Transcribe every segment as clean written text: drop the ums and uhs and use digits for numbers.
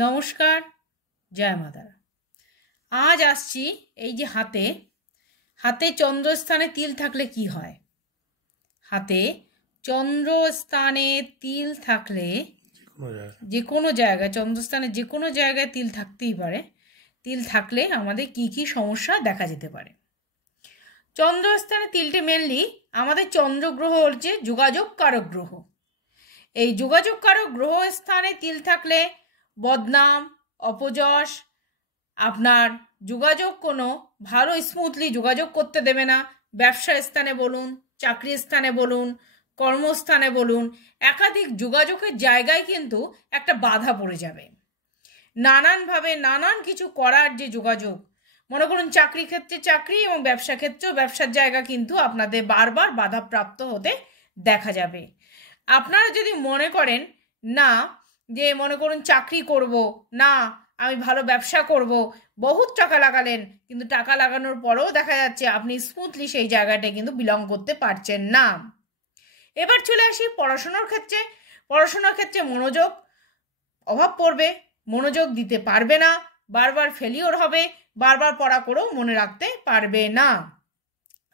নমস্কার, জয় মাতারা। আজ আসছি এই যে হাতে হাতে চন্দ্রস্থানে তিল থাকলে কি হয়। হাতে চন্দ্রস্থানে তিল থাকলে যে কোনো জায়গায় চন্দ্রস্থানে যে কোনো জায়গায় তিল থাকতেই পারে। তিল থাকলে আমাদের কি কি সমস্যা দেখা যেতে পারে। চন্দ্রস্থানে তিলটি মেনলি আমাদের চন্দ্রগ্রহ হচ্ছে যোগাযোগ কারক গ্রহ। এই যোগাযোগ কারক গ্রহ স্থানে তিল থাকলে বদনাম, অপযশ, আপনার যোগাযোগ কোনো ভালো স্মুথলি যোগাযোগ করতে দেবে না। ব্যবসা স্থানে বলুন, চাকরি স্থানে বলুন, কর্মস্থানে বলুন, একাধিক যোগাযোগের জায়গায় কিন্তু একটা বাধা পড়ে যাবে। নানানভাবে নানান কিছু করার যে যোগাযোগ, মনে করুন চাকরি ক্ষেত্রে চাকরি এবং ব্যবসা ক্ষেত্রেও ব্যবসার জায়গা কিন্তু আপনাদের বারবার বাধাপ্রাপ্ত হতে দেখা যাবে। আপনারা যদি মনে করেন না, যে মনে করুন চাকরি করব না, আমি ভালো ব্যবসা করব, বহুত টাকা লাগালেন, কিন্তু টাকা লাগানোর পরেও দেখা যাচ্ছে আপনি স্মুথলি সেই জায়গাটায় কিন্তু বিলং করতে পারছেন না। এবার চলে আসি পড়াশোনার ক্ষেত্রে। পড়াশোনার ক্ষেত্রে মনোযোগ অভাব পড়বে, মনোযোগ দিতে পারবে না, বারবার ফেলিওর হবে, বারবার পড়া করেও মনে রাখতে পারবে না।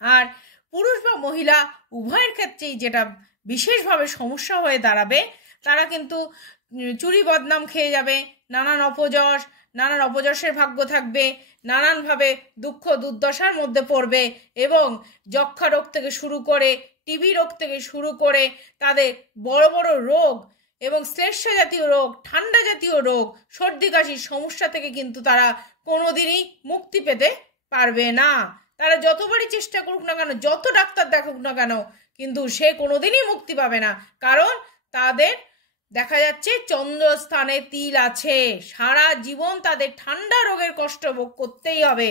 আর পুরুষ বা মহিলা উভয়ের ক্ষেত্রেই যেটা বিশেষভাবে সমস্যা হয়ে দাঁড়াবে, তারা কিন্তু চুরি বদনাম খেয়ে যাবে, নানান অপযশের ভাগ্য থাকবে, নানানভাবে দুঃখ দুর্দশার মধ্যে পড়বে এবং যক্ষা রোগ থেকে শুরু করে টিবি রোগ থেকে শুরু করে তাদের বড় বড় রোগ এবং শ্লেষ্ম জাতীয় রোগ, ঠান্ডা জাতীয় রোগ, সর্দি কাশির সমস্যা থেকে কিন্তু তারা কোনোদিনই মুক্তি পেতে পারবে না। তারা যতবারই চেষ্টা করুক না কেন, যত ডাক্তার দেখুক না কেন, কিন্তু সে কোনোদিনই মুক্তি পাবে না। কারণ তাদের দেখা যাচ্ছে চন্দ্রস্থানে তিল আছে, সারা জীবন তাদের ঠান্ডা রোগের কষ্ট ভোগ করতেই হবে।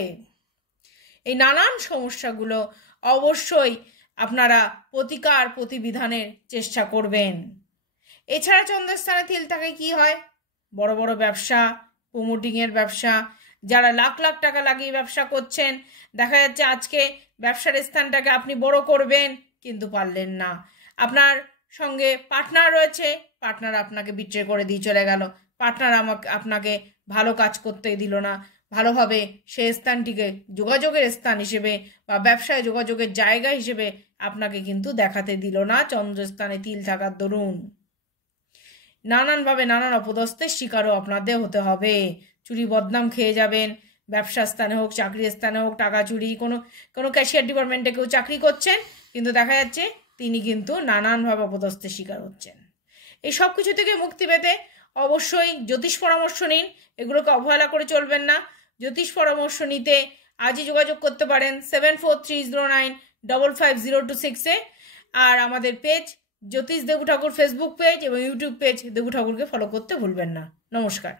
এই নানান সমস্যাগুলো অবশ্যই আপনারা প্রতিবিধানের চেষ্টা করবেন। এছাড়া চন্দ্রস্থানে তিল থাকে কি হয়, বড় বড় ব্যবসা, প্রমোটিংয়ের ব্যবসা, যারা লাখ লাখ টাকা লাগিয়ে ব্যবসা করছেন, দেখা যাচ্ছে আজকে ব্যবসার স্থানটাকে আপনি বড় করবেন কিন্তু পারলেন না। আপনার সঙ্গে পার্টনার রয়েছে, পার্টনার আপনাকে বিট্রে করে দিয়ে চলে গেল, পার্টনার আপনাকে ভালো কাজ করতে দিল না, ভালোভাবে সেই স্থানটিকে যোগাযোগের স্থান হিসেবে বা ব্যবসায় যোগাযোগের জায়গা হিসেবে আপনাকে কিন্তু দেখাতে দিল না চন্দ্রস্থানে তিল থাকার দরুন। নানানভাবে নানান অপদস্থের শিকারও আপনাদের হতে হবে। চুরি বদনাম খেয়ে যাবেন, ব্যবসা স্থানে হোক, চাকরি স্থানে হোক, টাকা চুরি, কোনো ক্যাশিয়ার ডিপার্টমেন্টে কেউ চাকরি করছেন, কিন্তু দেখা যাচ্ছে তিনি কিন্তু নানানভাবে অপদস্থের শিকার হচ্ছেন। এই সব কিছু থেকে মুক্তি পেতে অবশ্যই জ্যোতিষ পরামর্শ নিন, এগুলোকে অবহেলা করে চলবেন না। জ্যোতিষ পরামর্শ নিতে আজই যোগাযোগ করতে পারেন 7430955026-এ। আর আমাদের পেজ জ্যোতিষ দেবু ঠাকুর ফেসবুক পেজ এবং ইউটিউব পেজ দেবু ঠাকুরকে ফলো করতে ভুলবেন না। নমস্কার।